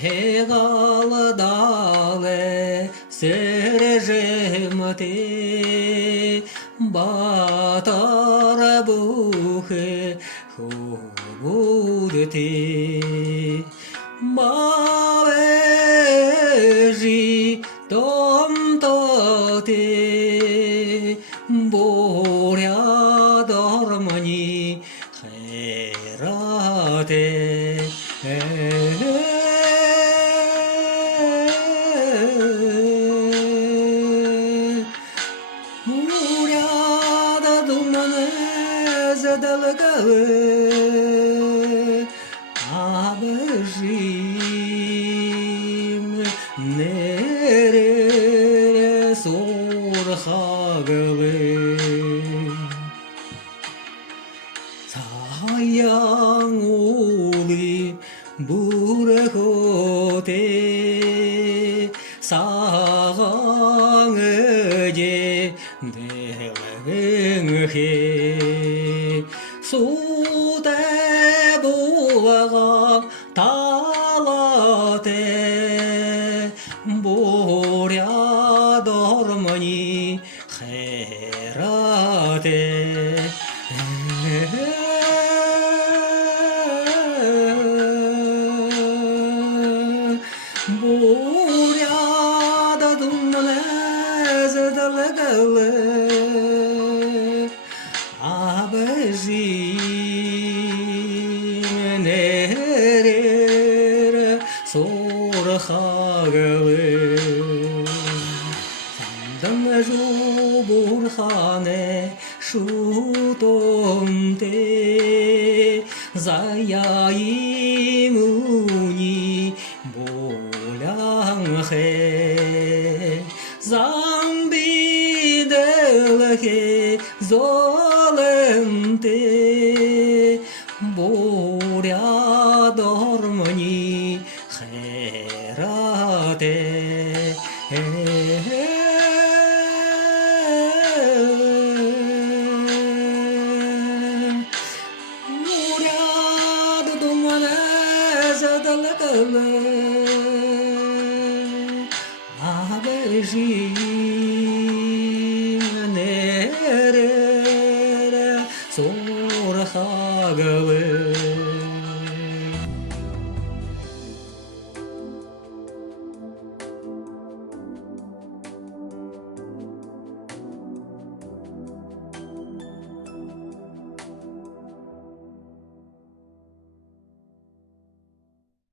Hegaladale serejemate batarabuhe hobudete maveji tomtate borya dormani khairate Murada dumaneze dalgalı Abejim nereye sorhagalı Sayang uli burehote Sağang öce delenghe Sude buvaga talate Borya dormani khairate Buryada dumleze dalgalı Abejim nerere sorhagalı Sandam burhane şutomte Zayayimuni bolanhe Zambi delhe zolemte Borya dormani khairate Murad dumaneze dalgalı Abejim nerere sorhagalı